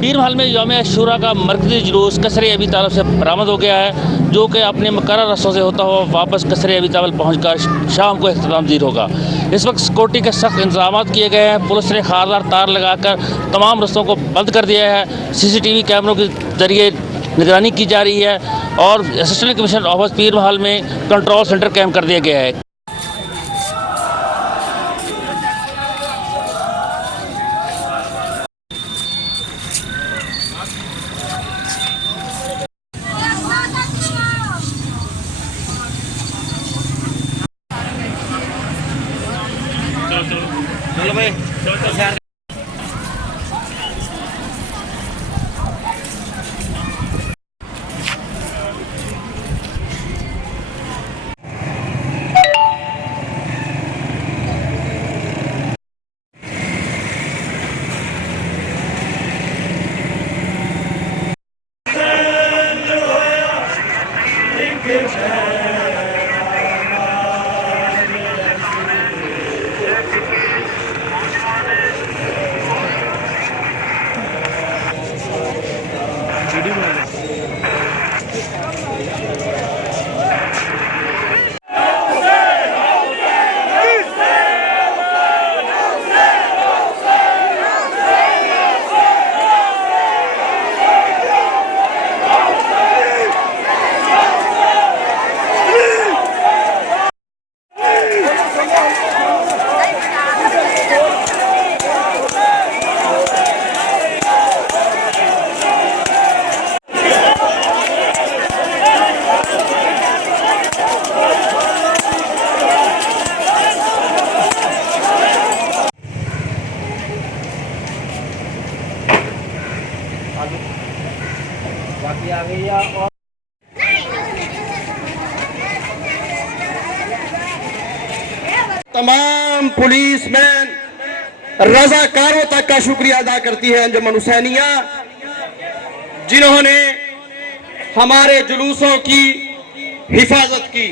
पीर महल में यौम आशूरा का मरकज़ी जुलूस कसरे अबी तालिब से बरामद हो गया है, जो कि अपने मुकर्रर रस्तों से होता हुआ वापस कसरे अबी तालिब पहुँचकर शाम को इख्तिताम-पज़ीर होगा। इस वक्त सिक्योरिटी के सख्त इंतजाम किए गए हैं। पुलिस ने खारदार तार लगाकर तमाम रस्तों को बंद कर दिया है। CCTV कैमरों के जरिए निगरानी की जा रही है और असिस्टेंट कमिश्नर ऑफिस पीर महल में कंट्रोल सेंटर कायम कर दिया गया है। चलो भाई, चलो। बाकी आ गई और तमाम पुलिसमैन रजाकारों तक का शुक्रिया अदा करती है अंजुमन हुसैनिया, जिन्होंने हमारे जुलूसों की हिफाजत की।